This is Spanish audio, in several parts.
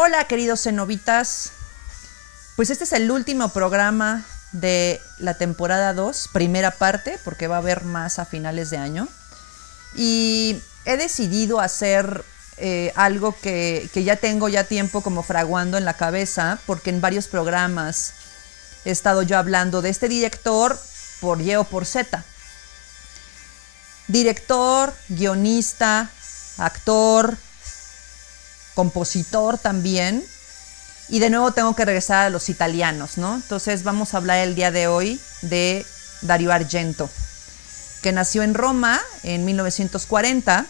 Hola, queridos cenobitas. Pues este es el último programa de la temporada 2, primera parte, porque va a haber más a finales de año. Y he decidido hacer algo que ya tengo ya tiempo como fraguando en la cabeza, porque en varios programas he estado yo hablando de este director por Y o por Z. Director, guionista, actor, compositor también. Y de nuevo tengo que regresar a los italianos, ¿no? Entonces vamos a hablar el día de hoy de Dario Argento, que nació en Roma en 1940.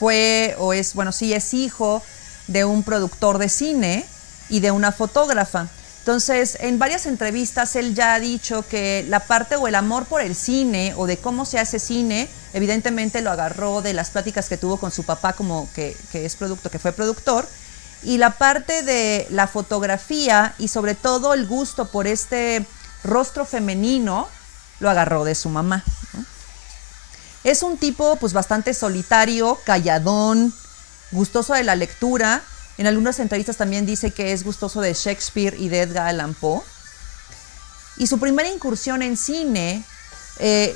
Es hijo de un productor de cine y de una fotógrafa. Entonces, en varias entrevistas él ya ha dicho que la parte o el amor por el cine o de cómo se hace cine, evidentemente lo agarró de las pláticas que tuvo con su papá como que fue productor, y la parte de la fotografía y sobre todo el gusto por este rostro femenino lo agarró de su mamá, ¿no? Es un tipo pues bastante solitario, calladón, gustoso de la lectura. En algunas entrevistas también dice que es gustoso de Shakespeare y de Edgar Allan Poe. Y su primera incursión en cine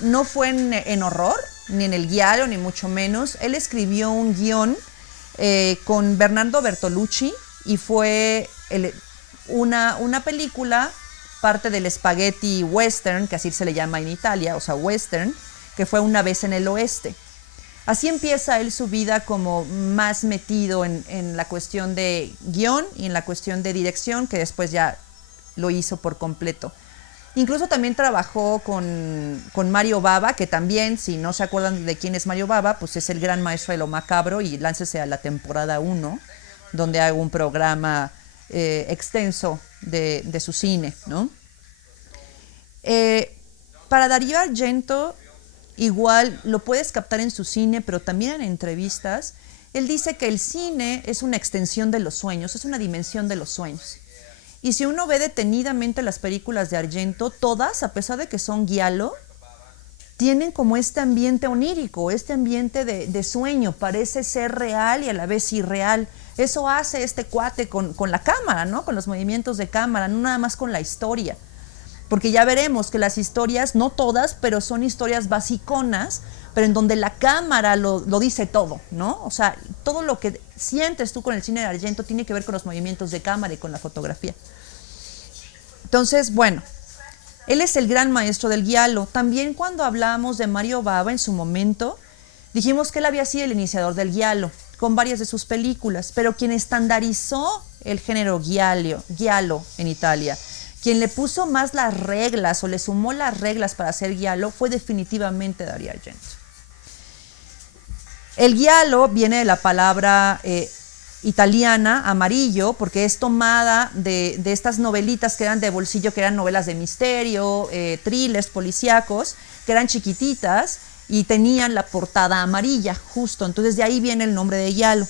no fue en horror, ni en el giallo, ni mucho menos. Él escribió un guión con Bernardo Bertolucci y fue una película, parte del spaghetti western, que así se le llama en Italia, o sea, western, que fue Una vez en el oeste. Así empieza él su vida como más metido en la cuestión de guión y en la cuestión de dirección, que después ya lo hizo por completo. Incluso también trabajó con Mario Bava, que también, si no se acuerdan de quién es Mario Bava, pues es el gran maestro de lo macabro, y láncese a la temporada 1, donde hago un programa extenso de su cine, ¿no? Para Dario Argento, igual lo puedes captar en su cine, pero también en entrevistas. Él dice que el cine es una extensión de los sueños, es una dimensión de los sueños. Y si uno ve detenidamente las películas de Argento, todas, a pesar de que son giallo, tienen como este ambiente onírico, este ambiente de sueño, parece ser real y a la vez irreal. Eso hace este cuate con la cámara, ¿no? Con los movimientos de cámara, no nada más con la historia. Porque ya veremos que las historias, no todas, pero son historias basiconas, pero en donde la cámara lo dice todo, ¿no? O sea, todo lo que sientes tú con el cine de Argento tiene que ver con los movimientos de cámara y con la fotografía. Entonces, bueno, él es el gran maestro del giallo. También cuando hablamos de Mario Bava en su momento, dijimos que él había sido el iniciador del giallo con varias de sus películas, pero quien estandarizó el género giallo en Italia, quien le puso más las reglas o le sumó las reglas para hacer giallo, fue definitivamente Dario Argento. El giallo viene de la palabra italiana, amarillo, porque es tomada de estas novelitas que eran de bolsillo, que eran novelas de misterio, thrillers policíacos, que eran chiquititas y tenían la portada amarilla, justo. Entonces de ahí viene el nombre de giallo.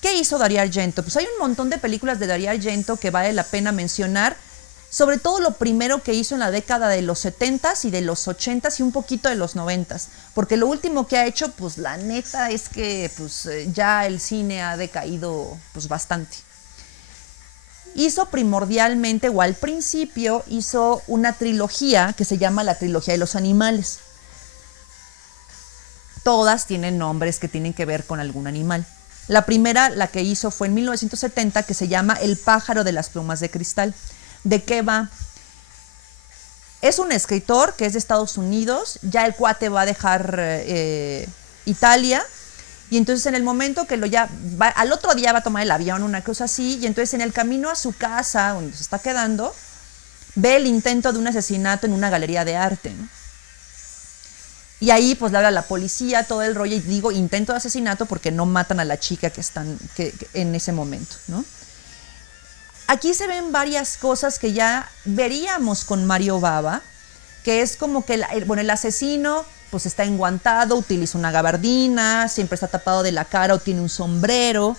¿Qué hizo Dario Argento? Pues hay un montón de películas de Dario Argento que vale la pena mencionar, sobre todo lo primero que hizo en la década de los 70s y de los 80s y un poquito de los 90s, porque lo último que ha hecho, pues la neta es que pues, ya el cine ha decaído pues, bastante. Hizo primordialmente, o al principio, hizo una trilogía que se llama la trilogía de los animales. Todas tienen nombres que tienen que ver con algún animal. La primera, la que hizo, fue en 1970, que se llama El pájaro de las plumas de cristal. ¿De qué va? Es un escritor que es de Estados Unidos, ya el cuate va a dejar Italia, y entonces en el momento que al otro día va a tomar el avión, una cosa así, y entonces en el camino a su casa, donde se está quedando, ve el intento de un asesinato en una galería de arte, ¿no? Y ahí pues le habla a la policía, todo el rollo, y digo intento de asesinato porque no matan a la chica que en ese momento, ¿no? Aquí se ven varias cosas que ya veríamos con Mario Bava, que es como que el asesino pues está enguantado, utiliza una gabardina, siempre está tapado de la cara o tiene un sombrero.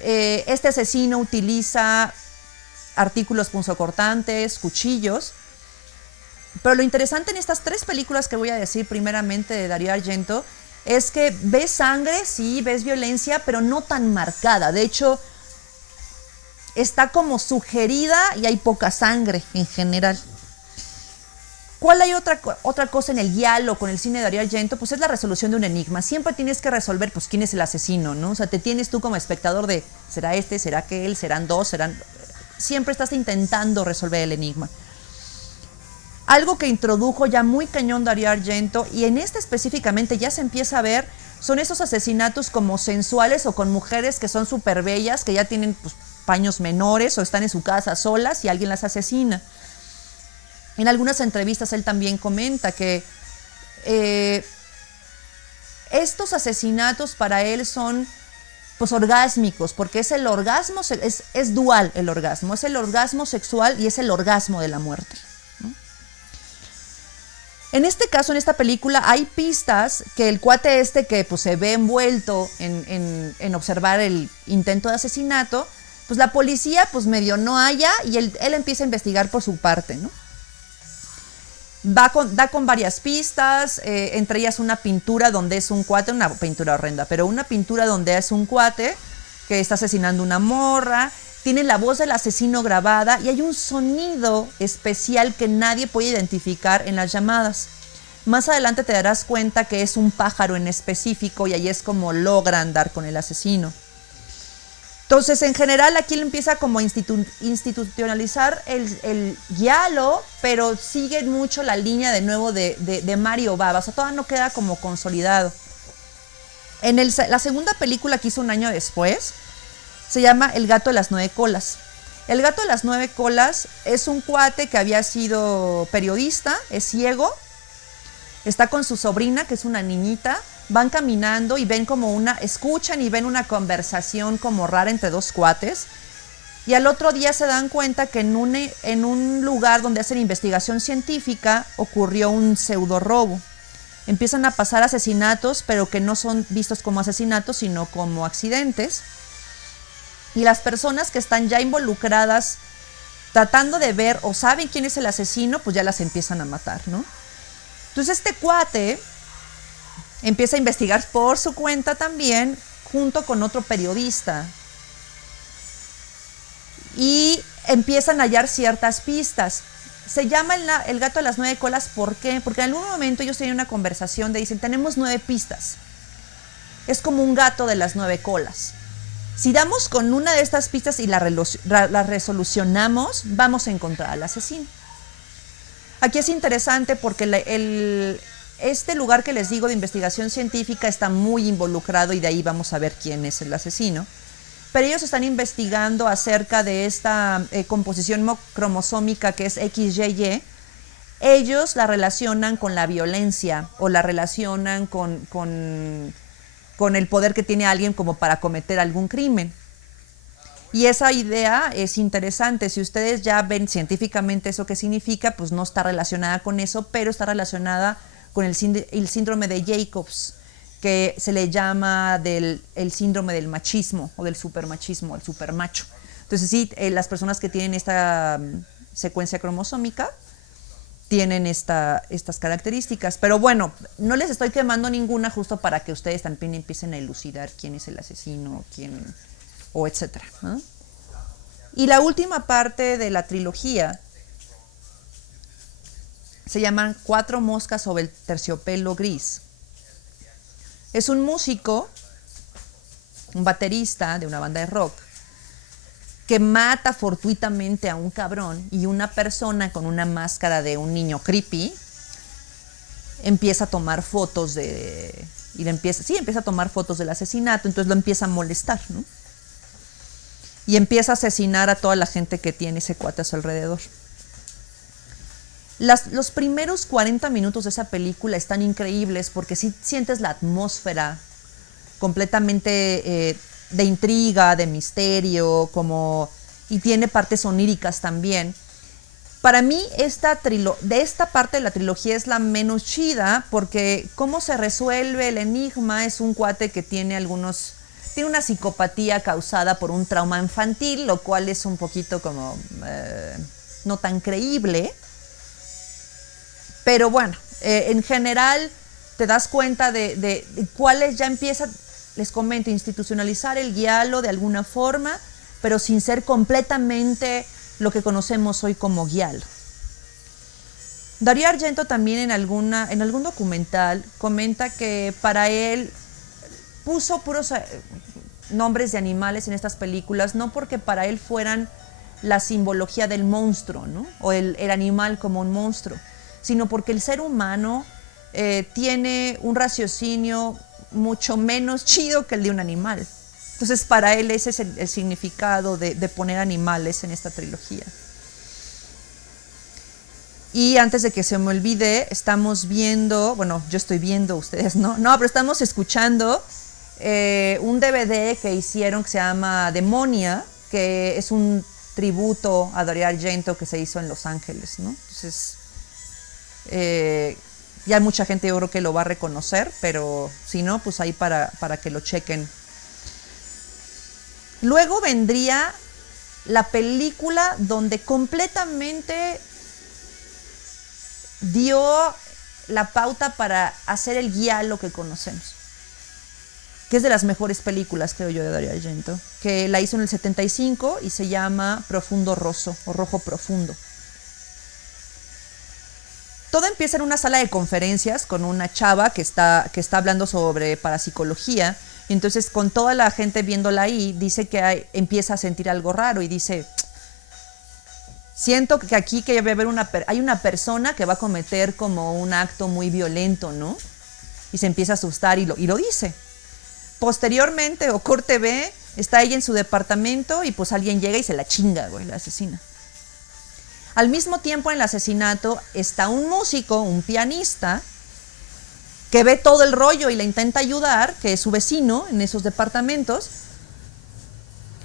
Este asesino utiliza artículos punzocortantes, cuchillos. Pero lo interesante en estas tres películas que voy a decir primeramente de Dario Argento es que ves sangre, sí, ves violencia, pero no tan marcada. De hecho, está como sugerida y hay poca sangre en general. ¿Cuál hay otra cosa en el giallo con el cine de Dario Argento? Pues es la resolución de un enigma. Siempre tienes que resolver, pues, quién es el asesino, ¿no? O sea, te tienes tú como espectador de, ¿será este? ¿Será aquel? ¿Serán dos? ¿Serán...? Siempre estás intentando resolver el enigma. Algo que introdujo ya muy cañón Dario Argento, y en este específicamente ya se empieza a ver, son esos asesinatos como sensuales o con mujeres que son súper bellas, que ya tienen pues, paños menores o están en su casa solas y alguien las asesina. En algunas entrevistas él también comenta que estos asesinatos para él son pues orgásmicos, porque es el orgasmo, es dual el orgasmo, es el orgasmo sexual y es el orgasmo de la muerte, ¿no? En este caso, en esta película, hay pistas que el cuate este que pues, se ve envuelto en observar el intento de asesinato, pues la policía pues medio no halla y él empieza a investigar por su parte, ¿no? Da con varias pistas, entre ellas una pintura donde es un cuate, una pintura horrenda, pero una pintura donde es un cuate que está asesinando una morra, tiene la voz del asesino grabada y hay un sonido especial que nadie puede identificar en las llamadas. Más adelante te darás cuenta que es un pájaro en específico y ahí es como logran dar con el asesino. Entonces, en general, aquí él empieza como a institucionalizar el giallo, pero sigue mucho la línea de nuevo de Mario Bava. O sea, todavía no queda como consolidado. La segunda película que hizo un año después se llama El gato de las 9 colas. El gato de las 9 colas es un cuate que había sido periodista, es ciego, está con su sobrina, que es una niñita. Van caminando y ven como escuchan y ven una conversación como rara entre dos cuates. Y al otro día se dan cuenta que en un lugar donde hacen investigación científica ocurrió un pseudo robo. Empiezan a pasar asesinatos, pero que no son vistos como asesinatos, sino como accidentes. Y las personas que están ya involucradas tratando de ver o saben quién es el asesino, pues ya las empiezan a matar, ¿no? Entonces este cuate empieza a investigar por su cuenta también, junto con otro periodista. Y empiezan a hallar ciertas pistas. Se llama el gato de las 9 colas, ¿por qué? Porque en algún momento ellos tienen una conversación de dicen, tenemos 9 pistas. Es como un gato de las 9 colas. Si damos con una de estas pistas y la resolucionamos, vamos a encontrar al asesino. Aquí es interesante porque este lugar que les digo de investigación científica está muy involucrado y de ahí vamos a ver quién es el asesino. Pero ellos están investigando acerca de esta composición cromosómica que es XYY. Ellos la relacionan con la violencia o la relacionan con el poder que tiene alguien como para cometer algún crimen. Y esa idea es interesante. Si ustedes ya ven científicamente eso que significa, pues no está relacionada con eso, pero está relacionada con el síndrome de Jacobs, que se le llama el síndrome del machismo o del supermachismo, el supermacho. Entonces sí, las personas que tienen esta secuencia cromosómica tienen estas características. Pero bueno, no les estoy quemando ninguna justo para que ustedes también empiecen a elucidar quién es el asesino, o etcétera, ¿no? Y la última parte de la trilogía se llaman 4 moscas sobre el terciopelo gris. Es un músico, un baterista de una banda de rock, que mata fortuitamente a un cabrón y una persona con una máscara de un niño creepy empieza a tomar fotos empieza a tomar fotos del asesinato, entonces lo empieza a molestar, ¿no? Y empieza a asesinar a toda la gente que tiene ese cuate a su alrededor. Los primeros 40 minutos de esa película están increíbles porque sí sientes la atmósfera completamente de intriga, de misterio, y tiene partes oníricas también. Para mí, de esta parte de la trilogía es la menos chida porque cómo se resuelve el enigma es un cuate que tiene una psicopatía causada por un trauma infantil, lo cual es un poquito como no tan creíble. Pero bueno, en general, te das cuenta de cuáles ya empieza, les comento, institucionalizar el giallo de alguna forma, pero sin ser completamente lo que conocemos hoy como giallo. Dario Argento también en algún documental comenta que para él puso puros nombres de animales en estas películas, no porque para él fueran la simbología del monstruo, ¿no? O el animal como un monstruo, sino porque el ser humano tiene un raciocinio mucho menos chido que el de un animal. Entonces para él ese es el significado de poner animales en esta trilogía. Y antes de que se me olvide, estamos viendo, bueno, yo estoy viendo, ustedes no, pero estamos escuchando un DVD que hicieron que se llama Demonia, que es un tributo a Dario Argento que se hizo en Los Ángeles, ¿no? Entonces, ya mucha gente yo creo que lo va a reconocer, pero si no, pues ahí para que lo chequen. Luego vendría la película donde completamente dio la pauta para hacer el giallo que conocemos, que es de las mejores películas, creo yo, de Dario Argento, que la hizo en el 75 y se llama Profundo Rosso, o Rojo Profundo. Todo empieza en una sala de conferencias con una chava que está hablando sobre parapsicología, y entonces con toda la gente viéndola ahí, dice que empieza a sentir algo raro y dice, siento que aquí que hay una persona que va a cometer como un acto muy violento, ¿no? Y se empieza a asustar y lo dice. Posteriormente, o corte B, está ella en su departamento y pues alguien llega y se la chinga, güey, la asesina. Al mismo tiempo en el asesinato está un músico, un pianista, que ve todo el rollo y le intenta ayudar, que es su vecino en esos departamentos.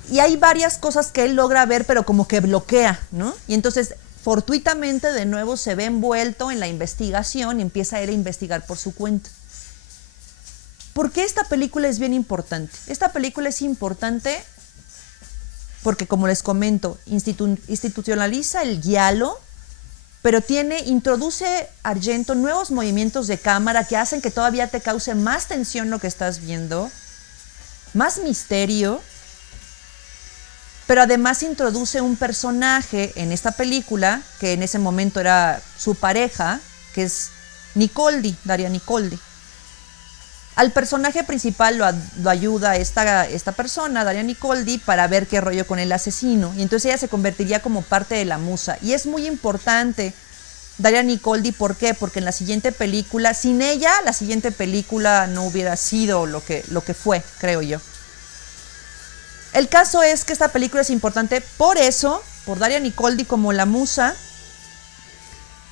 Y hay varias cosas que él logra ver, pero como que bloquea, ¿no? Y entonces, fortuitamente, de nuevo se ve envuelto en la investigación y empieza a él a investigar por su cuenta. ¿Por qué esta película es bien importante? Esta película es importante porque, como les comento, institucionaliza el giallo, pero introduce Argento nuevos movimientos de cámara que hacen que todavía te cause más tensión lo que estás viendo, más misterio, pero además introduce un personaje en esta película, que en ese momento era su pareja, que es Nicoldi, Daria Nicoldi. Al personaje principal lo ayuda esta persona, Daria Nicoldi, para ver qué rollo con el asesino. Y entonces ella se convertiría como parte de la musa. Y es muy importante Daria Nicoldi, ¿por qué? Porque en la siguiente película, sin ella, la siguiente película no hubiera sido lo que fue, creo yo. El caso es que esta película es importante por eso, por Daria Nicoldi como la musa,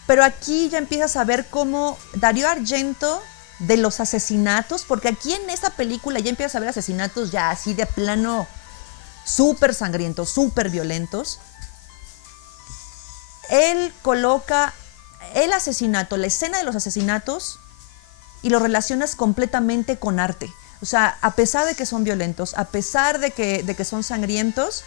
pero aquí ya empiezas a ver cómo Dario Argento de los asesinatos, porque aquí en esta película ya empiezas a ver asesinatos ya así de plano súper sangrientos, súper violentos. Él coloca el asesinato, la escena de los asesinatos, y lo relacionas completamente con arte. O sea, a pesar de que son violentos, a pesar de que son sangrientos,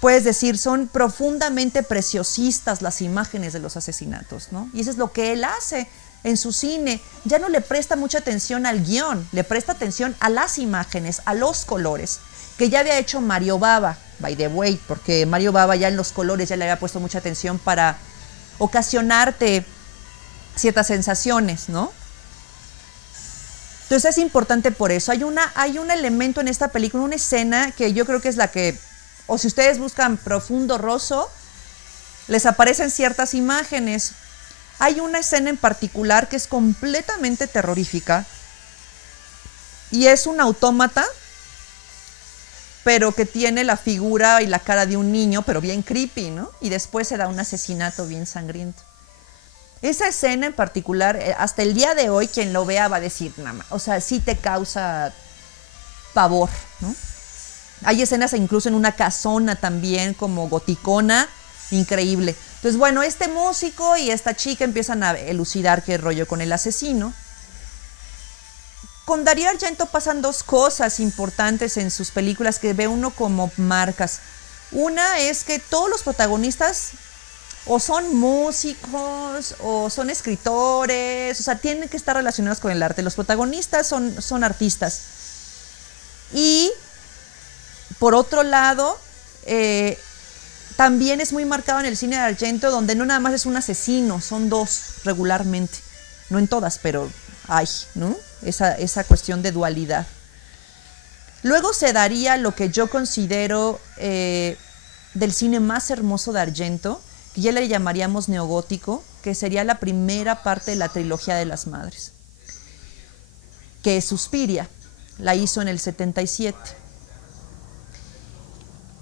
puedes decir, son profundamente preciosistas las imágenes de los asesinatos, ¿no? Y eso es lo que él hace en su cine. Ya no le presta mucha atención al guión, le presta atención a las imágenes, a los colores, que ya había hecho Mario Bava, by the way, porque Mario Bava ya en los colores ya le había puesto mucha atención para ocasionarte ciertas sensaciones, ¿no? Entonces es importante por eso. Hay un elemento en esta película, una escena que yo creo que es la que, o si ustedes buscan Profundo Rosso, les aparecen ciertas imágenes. Hay una escena en particular que es completamente terrorífica y es un autómata, pero que tiene la figura y la cara de un niño, pero bien creepy, ¿no? Y después se da un asesinato bien sangriento. Esa escena en particular, hasta el día de hoy, quien lo vea va a decir, nada más, o sea, sí te causa pavor, ¿no? Hay escenas incluso en una casona también, como goticona, increíble. Entonces, bueno, este músico y esta chica empiezan a elucidar qué rollo con el asesino. Con Dario Argento pasan dos cosas importantes en sus películas que ve uno como marcas. Una es que todos los protagonistas o son músicos o son escritores, o sea, tienen que estar relacionados con el arte. Los protagonistas son artistas. Y por otro lado, también es muy marcado en el cine de Argento, donde no nada más es un asesino, son dos regularmente. No en todas, pero hay, ¿no? Esa cuestión de dualidad. Luego se daría lo que yo considero del cine más hermoso de Argento, que ya le llamaríamos neogótico, que sería la primera parte de la trilogía de las madres, que es Suspiria, la hizo en el 77.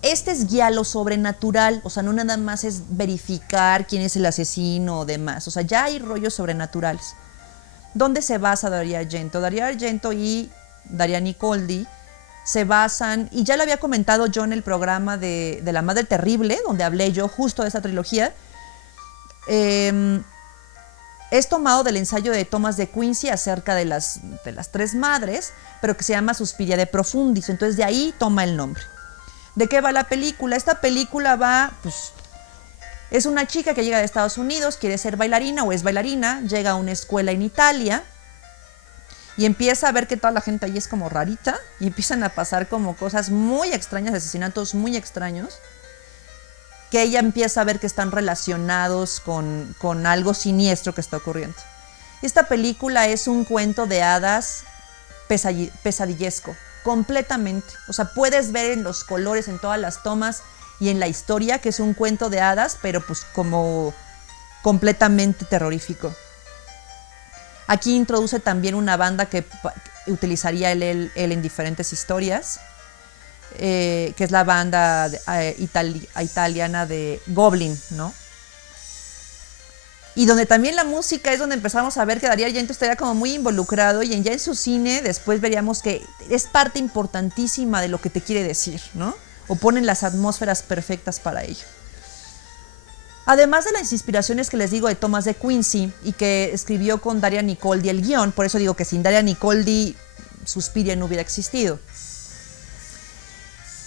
Este es guía a lo sobrenatural, o sea, no nada más es verificar quién es el asesino o demás, o sea, ya hay rollos sobrenaturales. ¿Dónde se basa Dario Argento? Dario Argento y Daria Nicoldi se basan, y ya lo había comentado yo en el programa de La Madre Terrible, donde hablé yo justo de esta trilogía, es tomado del ensayo de Thomas de Quincy acerca de las tres madres, pero que se llama Suspiria de Profundis, entonces de ahí toma el nombre. ¿De qué va la película? Esta película va, pues, es una chica que llega de Estados Unidos, quiere ser bailarina o es bailarina, llega a una escuela en Italia y empieza a ver que toda la gente ahí es como rarita y empiezan a pasar como cosas muy extrañas, asesinatos muy extraños, que ella empieza a ver que están relacionados con algo siniestro que está ocurriendo. Esta película es un cuento de hadas pesadillesco, completamente. O sea, puedes ver en los colores, en todas las tomas y en la historia que es un cuento de hadas, pero pues como completamente terrorífico. Aquí introduce también una banda que utilizaría él en diferentes historias, que es la banda italiana de Goblin, ¿no? Y donde también la música es donde empezamos a ver que Dario Argento estaría como muy involucrado, y ya en su cine después veríamos que es parte importantísima de lo que te quiere decir, ¿no? O ponen las atmósferas perfectas para ello. Además de las inspiraciones que les digo de Thomas de Quincy y que escribió con Daria Nicoldi el guión, por eso digo que sin Daria Nicoldi Suspiria no hubiera existido.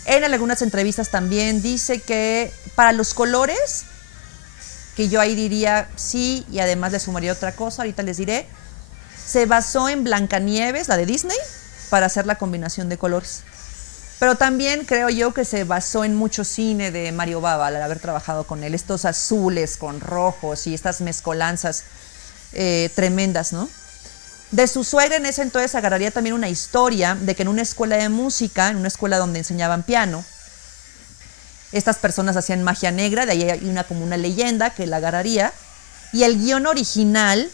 En algunas entrevistas también dice que para los colores, que yo ahí diría sí, y además le sumaría otra cosa, ahorita les diré, se basó en Blancanieves, la de Disney, para hacer la combinación de colores. Pero también creo yo que se basó en mucho cine de Mario Bava al haber trabajado con él, estos azules con rojos y estas mezcolanzas tremendas, ¿no? De su suegra en ese entonces agarraría también una historia de que en una escuela de música, en una escuela donde enseñaban piano, estas personas hacían magia negra, de ahí hay como una leyenda que la agarraría, y el guión original,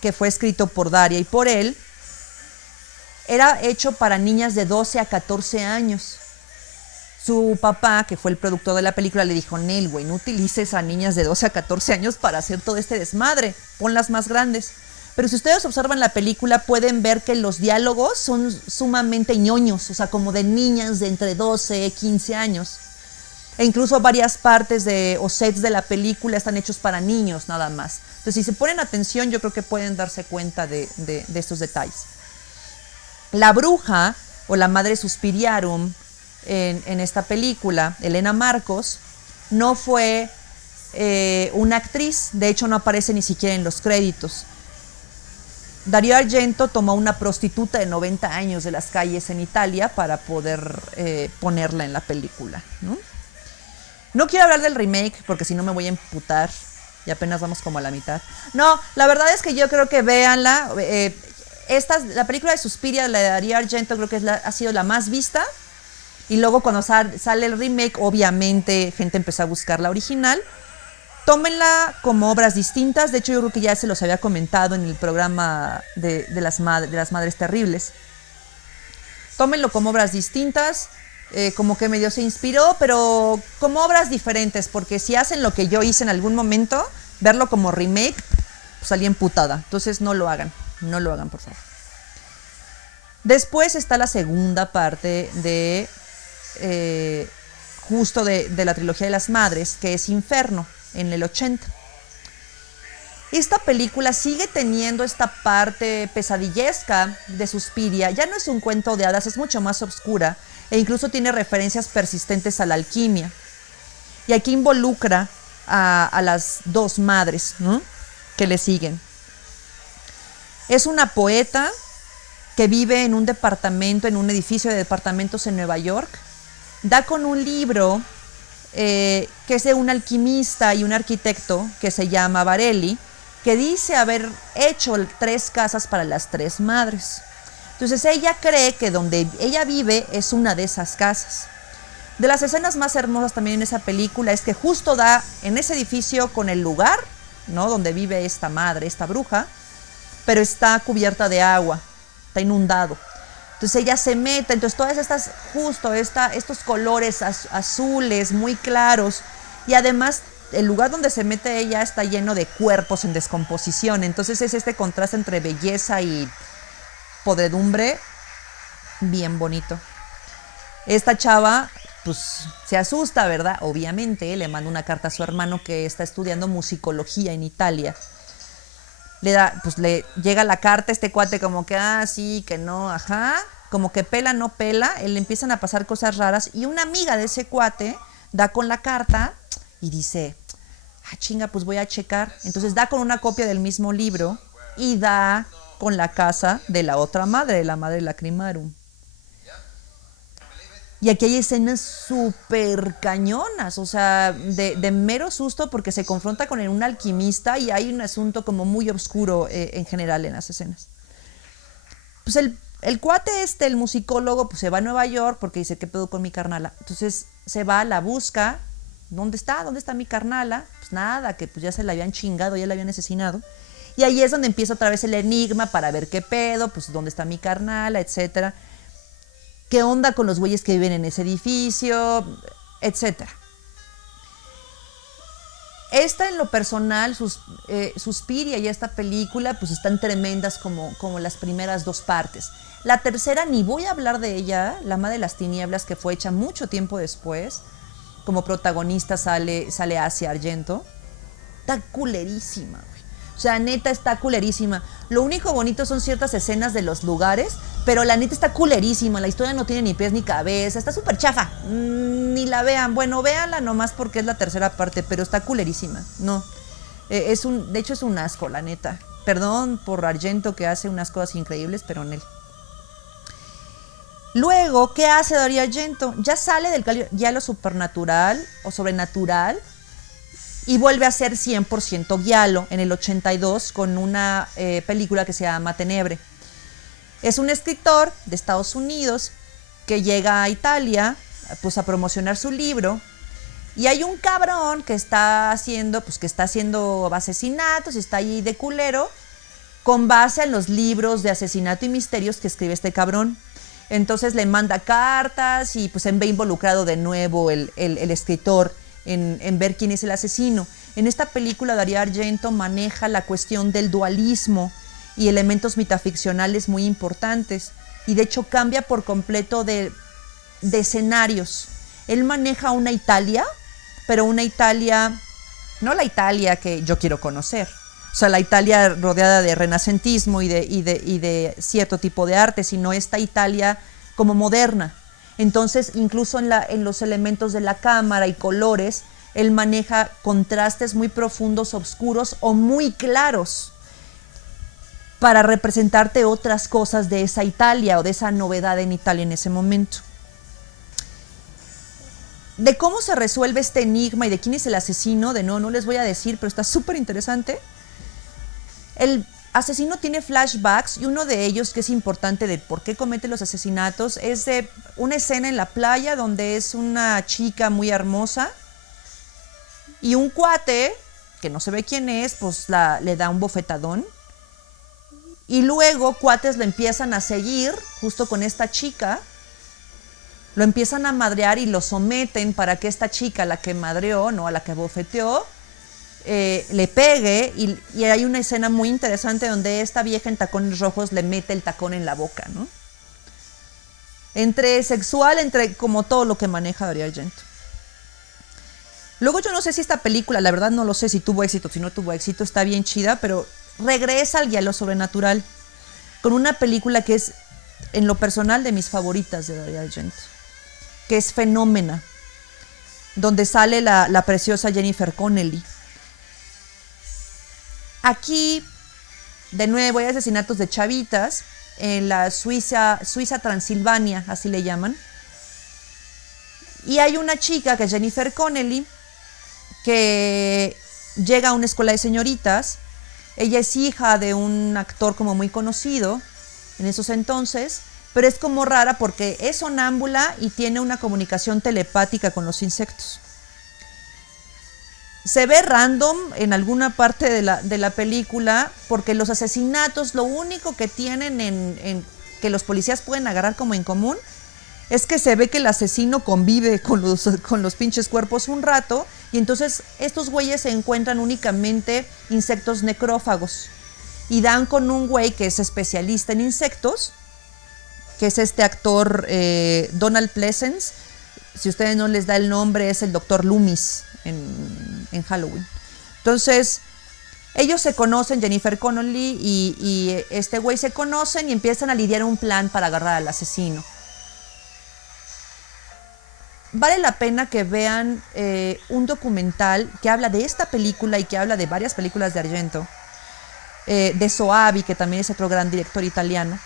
que fue escrito por Daria y por él, era hecho para niñas de 12 a 14 años. Su papá, que fue el productor de la película, le dijo: Nel, güey, no utilices a niñas de 12 a 14 años para hacer todo este desmadre, ponlas más grandes. Pero si ustedes observan la película, pueden ver que los diálogos son sumamente ñoños, o sea, como de niñas de entre 12 y 15 años. E incluso varias partes o sets de la película están hechos para niños nada más. Entonces, si se ponen atención, yo creo que pueden darse cuenta de estos detalles. La bruja, o la madre Suspiriarum, en esta película, Elena Marcos, no fue una actriz, de hecho no aparece ni siquiera en los créditos. Dario Argento tomó una prostituta de 90 años de las calles en Italia para poder ponerla en la película, ¿no? No quiero hablar del remake porque si no me voy a emputar y apenas vamos como a la mitad. No, la verdad es que yo creo que véanla. La película de Suspiria, la de Dario Argento, creo que ha sido la más vista. Y luego cuando sale el remake, obviamente gente empezó a buscar la original. Tómenla como obras distintas. De hecho, yo creo que ya se los había comentado en el programa de las Madres Terribles. Tómenlo como obras distintas. Como que medio se inspiró, pero como obras diferentes, porque si hacen lo que yo hice en algún momento, verlo como remake, pues salí emputada. Entonces no lo hagan, por favor. Después está la segunda parte de justo de la trilogía de las madres, que es Inferno, en el 80. Esta película sigue teniendo esta parte pesadillesca de Suspiria. Ya no es un cuento de hadas, es mucho más oscura e incluso tiene referencias persistentes a la alquimia. Y aquí involucra a las dos madres, ¿no?, que le siguen. Es una poeta que vive en un departamento, en un edificio de departamentos en Nueva York. Da con un libro que es de un alquimista y un arquitecto que se llama Varelli, que dice haber hecho 3 casas para las 3 madres. Entonces ella cree que donde ella vive es una de esas casas. De las escenas más hermosas también en esa película es que justo da en ese edificio con el lugar, ¿no?, donde vive esta madre, esta bruja, pero está cubierta de agua, está inundado. Entonces ella se mete, entonces todas estas, justo estos colores azules muy claros, y además el lugar donde se mete ella está lleno de cuerpos en descomposición. Entonces es este contraste entre belleza y podredumbre bien bonito. Esta chava pues se asusta, ¿verdad? Obviamente le manda una carta a su hermano que está estudiando musicología en Italia. Le llega la carta, este cuate como que, sí, que no, ajá, como que pela, no pela, le empiezan a pasar cosas raras, y una amiga de ese cuate da con la carta y dice, chinga, pues voy a checar. Entonces da con una copia del mismo libro y da con la casa de la otra madre, de la madre Lacrimarum. Y aquí hay escenas súper cañonas, o sea, de mero susto, porque se confronta con un alquimista y hay un asunto como muy oscuro en general en las escenas. Pues el cuate el musicólogo, pues se va a Nueva York porque dice, ¿qué pedo con mi carnala? Entonces se va, la busca, ¿dónde está? ¿Dónde está mi carnala? Pues nada, que pues ya se la habían chingado, ya la habían asesinado. Y ahí es donde empieza otra vez el enigma para ver qué pedo, pues dónde está mi carnala, etcétera. ¿Qué onda con los güeyes que viven en ese edificio? Etcétera. Esta en lo personal, Suspiria y esta película, pues están tremendas como las primeras 2 partes. La tercera ni voy a hablar de ella, La Ama de las Tinieblas, que fue hecha mucho tiempo después. Como protagonista sale Asia Argento. Está culerísima, güey. O sea, neta está culerísima. Lo único bonito son ciertas escenas de los lugares, pero la neta está culerísima. La historia no tiene ni pies ni cabeza. Está súper chafa. Ni la vean. Bueno, véanla nomás porque es la tercera parte, pero está culerísima. No. De hecho, es un asco, la neta. Perdón por Argento, que hace unas cosas increíbles, pero en él. Luego, ¿qué hace Dario Argento? Ya sale ya lo supernatural o sobrenatural y vuelve a ser 100% giallo en el 82 con una película que se llama Tenebre. Es un escritor de Estados Unidos que llega a Italia pues a promocionar su libro, y hay un cabrón que está haciendo asesinatos y está ahí de culero con base en los libros de asesinato y misterios que escribe este cabrón. Entonces le manda cartas y pues se ve involucrado de nuevo el escritor en ver quién es el asesino. En esta película Dario Argento maneja la cuestión del dualismo y elementos metaficcionales muy importantes, y de hecho cambia por completo de escenarios. Él maneja una Italia, pero una Italia, no la Italia que yo quiero conocer, o sea, la Italia rodeada de renacentismo y de cierto tipo de arte, sino esta Italia como moderna. Entonces, incluso en los elementos de la cámara y colores, él maneja contrastes muy profundos, oscuros o muy claros para representarte otras cosas de esa Italia o de esa novedad en Italia en ese momento. De cómo se resuelve este enigma y de quién es el asesino, no les voy a decir, pero está súper interesante. El asesino tiene flashbacks, y uno de ellos, que es importante de por qué comete los asesinatos, es de una escena en la playa donde es una chica muy hermosa y un cuate, que no se ve quién es, pues le da un bofetadón, y luego cuates lo empiezan a seguir justo con esta chica, lo empiezan a madrear y lo someten para que esta chica, la que madreó, no a la que bofeteó, le pegue, y hay una escena muy interesante donde esta vieja en tacones rojos le mete el tacón en la boca, ¿no? Entre sexual, entre como todo lo que maneja Dario Argento. Luego yo no sé si esta película, la verdad no lo sé si tuvo éxito, si no tuvo éxito, está bien chida, pero regresa al giallo sobrenatural con una película que es, en lo personal, de mis favoritas de Dario Argento, que es Fenómena. donde sale la preciosa Jennifer Connelly. Aquí, de nuevo, hay asesinatos de chavitas en la Suiza Transilvania, así le llaman. Y hay una chica que es Jennifer Connelly, que llega a una escuela de señoritas. Ella es hija de un actor como muy conocido en esos entonces, pero es como rara porque es sonámbula y tiene una comunicación telepática con los insectos. Se ve random en alguna parte de la película porque los asesinatos, lo único que tienen que los policías pueden agarrar como en común es que se ve que el asesino convive con los pinches cuerpos un rato y entonces estos güeyes se encuentran únicamente insectos necrófagos y dan con un güey que es especialista en insectos, que es este actor Donald Pleasence. Si a ustedes no les da el nombre, es el Dr. Loomis en Halloween. Entonces, ellos se conocen, Jennifer Connelly y este güey se conocen y empiezan a lidiar un plan para agarrar al asesino. Vale la pena que vean un documental que habla de esta película y que habla de varias películas de Argento, de Soavi, que también es otro gran director italiano,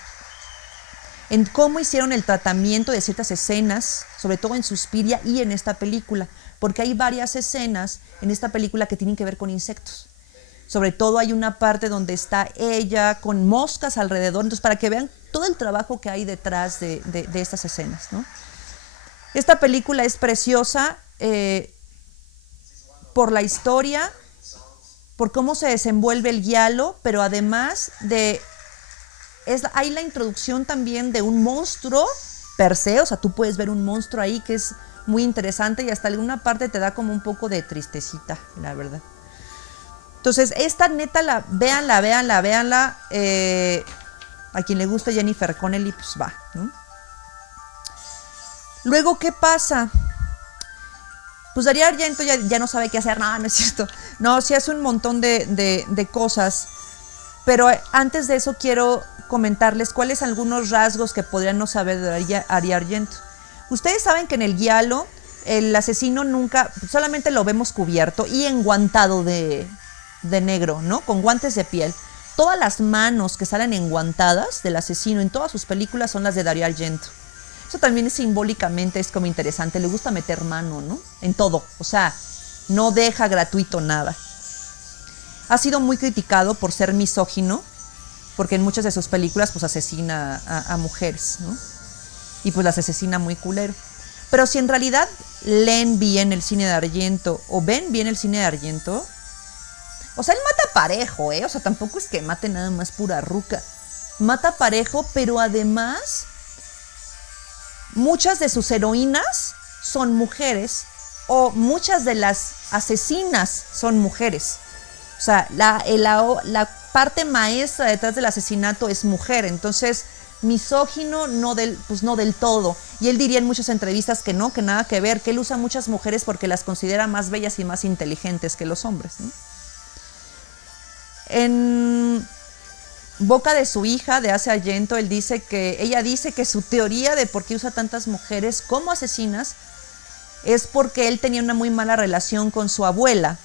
en cómo hicieron el tratamiento de ciertas escenas, sobre todo en Suspiria y en esta película, porque hay varias escenas en esta película que tienen que ver con insectos. Sobre todo hay una parte donde está ella con moscas alrededor, entonces para que vean todo el trabajo que hay detrás de estas escenas, ¿no? Esta película es preciosa por la historia, por cómo se desenvuelve el giallo, pero además hay la introducción también de un monstruo per se, o sea, tú puedes ver un monstruo ahí que es muy interesante y hasta alguna parte te da como un poco de tristecita, la verdad. Entonces, esta neta, véanla. A quien le gusta Jennifer Connelly, pues va, ¿no? Luego, ¿qué pasa? Pues Dario Argento ya no sabe qué hacer. No es cierto. No, sí hace un montón de cosas. Pero antes de eso quiero comentarles cuáles son algunos rasgos que podrían no saber de Dario Argento. Ustedes saben que en el giallo el asesino nunca, solamente lo vemos cubierto y enguantado de negro, ¿no? Con guantes de piel. Todas las manos que salen enguantadas del asesino en todas sus películas son las de Dario Argento. Eso también simbólicamente es como interesante. Le gusta meter mano, ¿no? En todo. O sea, no deja gratuito nada. Ha sido muy criticado por ser misógino, porque en muchas de sus películas pues asesina a mujeres, ¿no? Y pues las asesina muy culero. Pero si en realidad leen bien el cine de Argento o ven bien el cine de Argento, o sea, él mata parejo, ¿eh? O sea, tampoco es que mate nada más pura ruca. Mata parejo, pero además muchas de sus heroínas son mujeres o muchas de las asesinas son mujeres. O sea, la parte maestra detrás del asesinato es mujer. Entonces, misógino no del todo. Y él diría en muchas entrevistas que no, que nada que ver, que él usa muchas mujeres porque las considera más bellas y más inteligentes que los hombres, ¿no? En boca de su hija, de Asia Argento, ella dice que su teoría de por qué usa tantas mujeres como asesinas es porque él tenía una muy mala relación con su abuela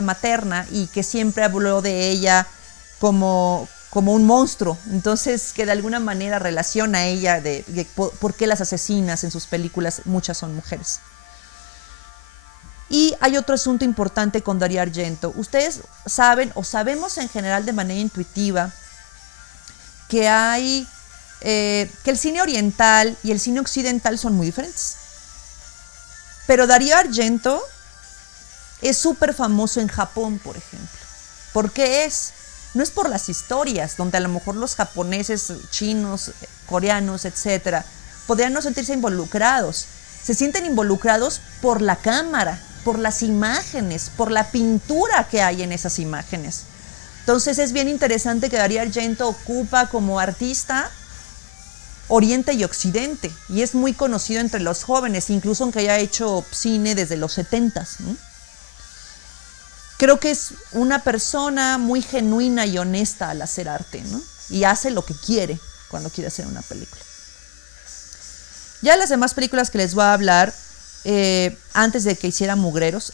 materna, y que siempre habló de ella como un monstruo. Entonces, que de alguna manera relaciona a ella de por qué las asesinas en sus películas, muchas son mujeres. Y hay otro asunto importante con Dario Argento. Ustedes saben, o sabemos en general de manera intuitiva, que el cine oriental y el cine occidental son muy diferentes. Pero Dario Argento es súper famoso en Japón, por ejemplo. ¿Por qué es? No es por las historias, donde a lo mejor los japoneses, chinos, coreanos, etcétera, podrían no sentirse involucrados. Se sienten involucrados por la cámara, por las imágenes, por la pintura que hay en esas imágenes. Entonces es bien interesante que Dario Argento ocupa como artista Oriente y Occidente, y es muy conocido entre los jóvenes, incluso aunque haya hecho cine desde los 70s, ¿no? Creo que es una persona muy genuina y honesta al hacer arte, ¿no? Y hace lo que quiere cuando quiere hacer una película. Ya las demás películas que les voy a hablar antes de que hiciera Mugreros,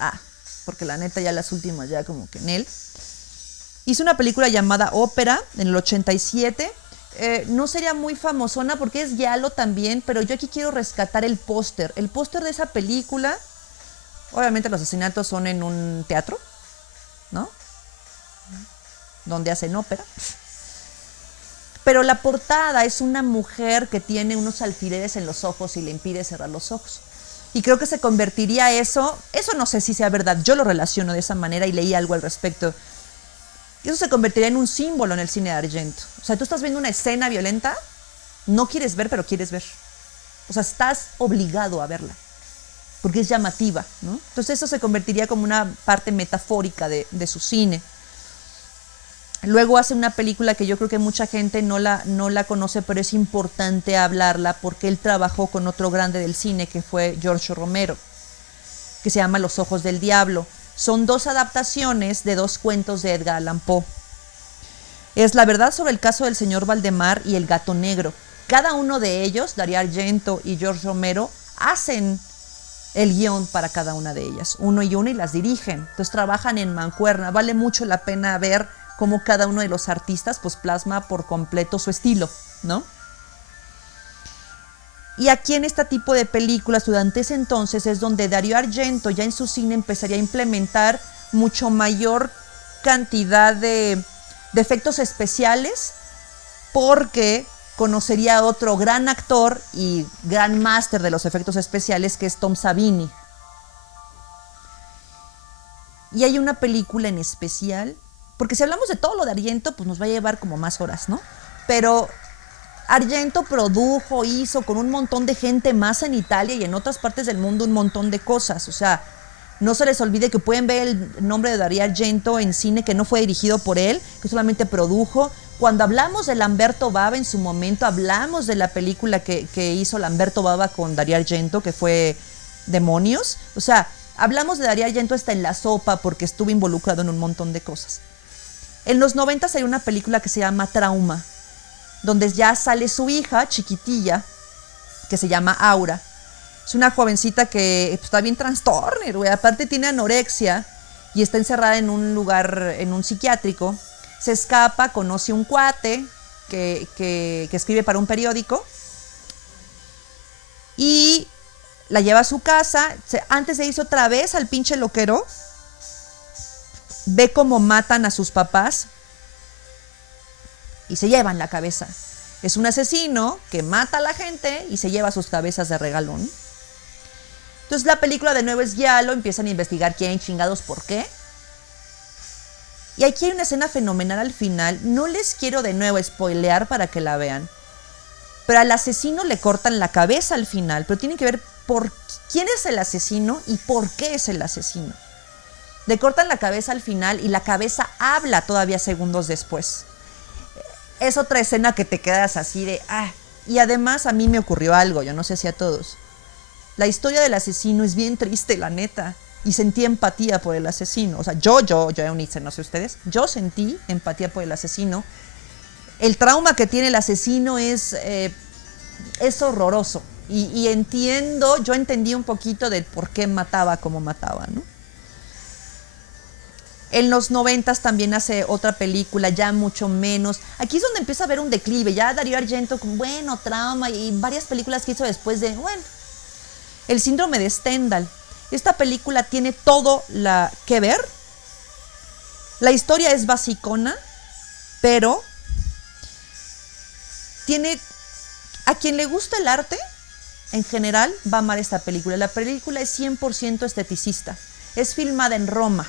porque la neta ya las últimas ya como que en él, hizo una película llamada Ópera en el 87. No sería muy famosona porque es giallo también, pero yo aquí quiero rescatar el póster. El póster de esa película, obviamente los asesinatos son en un teatro, ¿no? Donde hacen ópera. Pero la portada es una mujer que tiene unos alfileres en los ojos y le impide cerrar los ojos. Y creo que se convertiría eso no sé si sea verdad, yo lo relaciono de esa manera y leí algo al respecto. Y eso se convertiría en un símbolo en el cine de Argento. O sea, tú estás viendo una escena violenta, no quieres ver, pero quieres ver. O sea, estás obligado a verla, porque es llamativa, ¿no? Entonces eso se convertiría como una parte metafórica de su cine. Luego hace una película que yo creo que mucha gente no la conoce, pero es importante hablarla porque él trabajó con otro grande del cine que fue George Romero, que se llama Los ojos del diablo. Son 2 adaptaciones de 2 cuentos de Edgar Allan Poe. Es La verdad sobre el caso del señor Valdemar y El gato negro. Cada uno de ellos, Darío Argento y George Romero, hacen el guión para cada una de ellas, uno y las dirigen. Entonces trabajan en mancuerna. Vale mucho la pena ver cómo cada uno de los artistas pues plasma por completo su estilo, ¿no? Y aquí en este tipo de películas, durante ese entonces, es donde Darío Argento ya en su cine empezaría a implementar mucho mayor cantidad de efectos especiales, porque conocería a otro gran actor y gran máster de los efectos especiales, que es Tom Savini. Y hay una película en especial, porque si hablamos de todo lo de Argento, pues nos va a llevar como más horas, ¿no? Pero Argento produjo, hizo con un montón de gente más en Italia y en otras partes del mundo un montón de cosas. O sea, no se les olvide que pueden ver el nombre de Darío Argento en cine que no fue dirigido por él, que solamente produjo. Cuando hablamos de Lamberto Bava en su momento, hablamos de la película que hizo Lamberto Bava con Darío Argento, que fue Demonios. O sea, hablamos de Darío Argento hasta en La Sopa porque estuvo involucrado en un montón de cosas. En los 90 hay una película que se llama Trauma, donde ya sale su hija chiquitilla, que se llama Aura. Es una jovencita que pues, está bien trastornada, güey. Aparte tiene anorexia y está encerrada en un lugar, en un psiquiátrico. Se escapa, conoce un cuate que escribe para un periódico y la lleva a su casa. Antes de irse otra vez al pinche loquero, ve cómo matan a sus papás y se llevan la cabeza. Es un asesino que mata a la gente y se lleva sus cabezas de regalón. Entonces la película de nuevo es giallo, empiezan a investigar quién, chingados, por qué. Y aquí hay una escena fenomenal al final. No les quiero de nuevo spoilear para que la vean, pero al asesino le cortan la cabeza al final, pero tienen que ver por quién es el asesino y por qué es el asesino. Le cortan la cabeza al final y la cabeza habla todavía segundos después. Es otra escena que te quedas así de y además a mí me ocurrió algo, yo no sé si a todos. La historia del asesino es bien triste, la neta, y sentí empatía por el asesino. O sea, yo, Eunice, no sé ustedes, yo sentí empatía por el asesino. El trauma que tiene el asesino es horroroso. Y yo entendí un poquito de por qué mataba como mataba, ¿no? En los 90 también hace otra película, ya mucho menos. Aquí es donde empieza a haber un declive. Ya Darío Argento con, Trauma y varias películas que hizo después de, El síndrome de Stendhal. Esta película tiene todo que ver. La historia es basicona, pero a quien le gusta el arte, en general, va a amar esta película. La película es 100% esteticista. Es filmada en Roma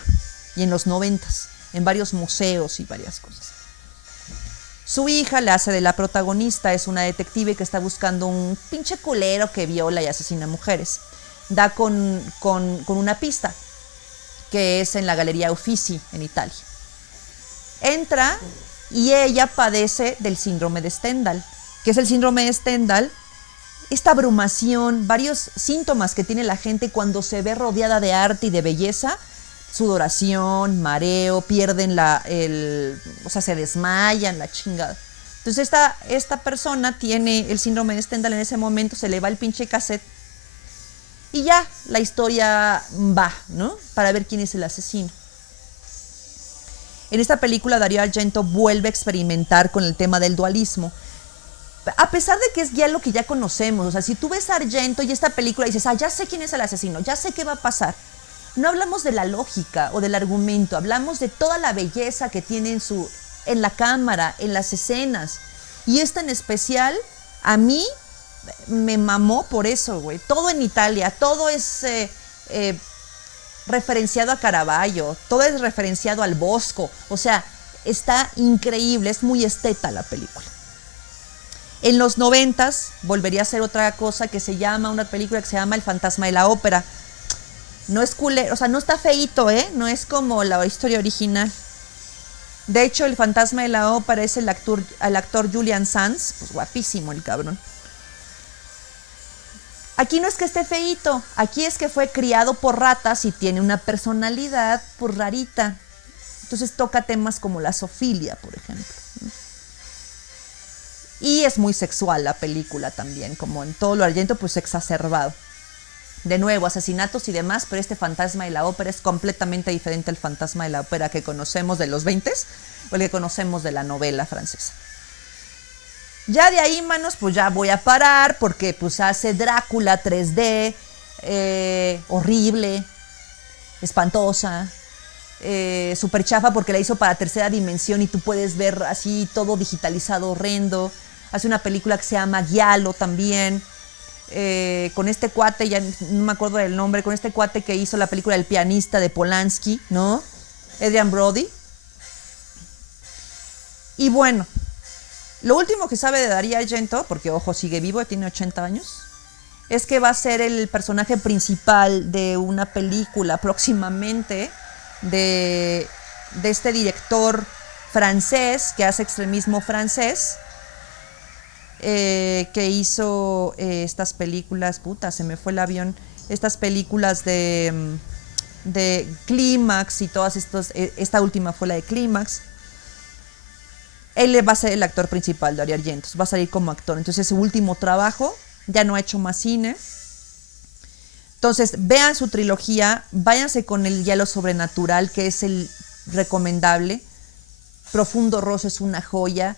y en los 90s, en varios museos y varias cosas. Su hija le hace de la protagonista, es una detective que está buscando un pinche culero que viola y asesina mujeres. Da con una pista, que es en la Galería Uffizi, en Italia. Entra y ella padece del síndrome de Stendhal. ¿Qué es el síndrome de Stendhal? Esta abrumación, varios síntomas que tiene la gente cuando se ve rodeada de arte y de belleza. Sudoración, mareo, pierden se desmayan, la chingada. Entonces esta persona tiene el síndrome de Stendhal en ese momento, se le va el pinche cassette y ya la historia va, ¿no? Para ver quién es el asesino. En esta película Dario Argento vuelve a experimentar con el tema del dualismo. A pesar de que es ya lo que ya conocemos, o sea, si tú ves a Argento y esta película y dices, ya sé quién es el asesino, ya sé qué va a pasar. No hablamos de la lógica o del argumento, hablamos de toda la belleza que tiene en la cámara, en las escenas. Y esta en especial, a mí me mamó por eso, güey. Todo en Italia, todo es referenciado a Caravaggio, todo es referenciado al Bosco. O sea, está increíble, es muy esteta la película. En los 90s volvería a ser otra cosa que se llama, una película que se llama El fantasma de la ópera. No es culero, o sea, no está feíto, no es como la historia original. De hecho, el fantasma de la ópera es el actor Julian Sands, pues guapísimo el cabrón. Aquí no es que esté feíto, aquí es que fue criado por ratas y tiene una personalidad pues rarita. Entonces toca temas como la zoofilia, por ejemplo. Y es muy sexual la película también, como en todo lo Argento, pues exacerbado. De nuevo, asesinatos y demás, pero este fantasma de la ópera es completamente diferente al fantasma de la ópera que conocemos de los 20s o el que conocemos de la novela francesa. Ya de ahí, manos, pues ya voy a parar porque pues hace Drácula 3D, horrible, espantosa, súper chafa porque la hizo para tercera dimensión y tú puedes ver así todo digitalizado, horrendo. Hace una película que se llama Giallo también, con este cuate, ya no me acuerdo del nombre, con este cuate que hizo la película El pianista de Polanski, ¿no? Adrian Brody. Y bueno, lo último que sabe de Dario Argento, porque ojo, sigue vivo, tiene 80 años, es que va a ser el personaje principal de una película próximamente de este director francés que hace extremismo francés, que hizo estas películas, puta, se me fue el avión, estas películas de Clímax y todas estas, esta última fue la de Clímax. Él va a ser el actor principal de Dario Argento, va a salir como actor. Entonces, su último trabajo, ya no ha hecho más cine. Entonces, vean su trilogía, váyanse con El hielo sobrenatural, que es el recomendable. Profundo Rosso es una joya.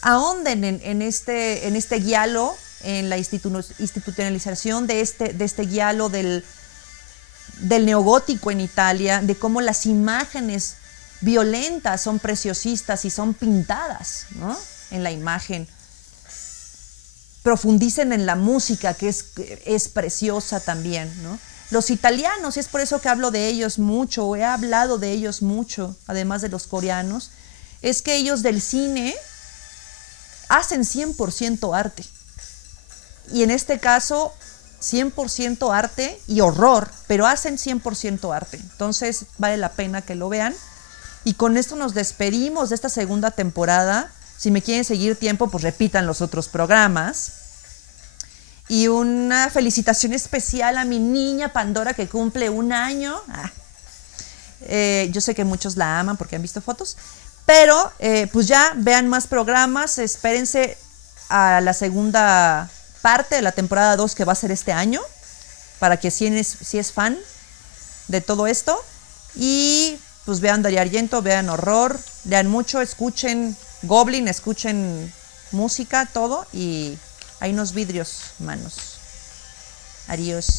Ahonden en este giallo, en la institucionalización de este giallo del neogótico en Italia, de cómo las imágenes violentas son preciosistas y son pintadas, ¿no? En la imagen. Profundicen en la música, que es preciosa también, ¿no? Los italianos, y es por eso que hablo de ellos mucho, o he hablado de ellos mucho, además de los coreanos, es que ellos del cine hacen 100% arte. Y en este caso, 100% arte y horror, pero hacen 100% arte. Entonces, vale la pena que lo vean. Y con esto nos despedimos de esta segunda temporada. Si me quieren seguir tiempo, pues repitan los otros programas. Y una felicitación especial a mi niña Pandora, que cumple 1 año. Yo sé que muchos la aman porque han visto fotos. Pero pues ya vean más programas. Espérense a la segunda parte de la temporada 2 que va a ser este año. Para que si es fan de todo esto. Y pues vean Dario Argento, vean horror, lean mucho, escuchen Goblin, escuchen música, todo, y hay unos vidrios, manos. Adiós.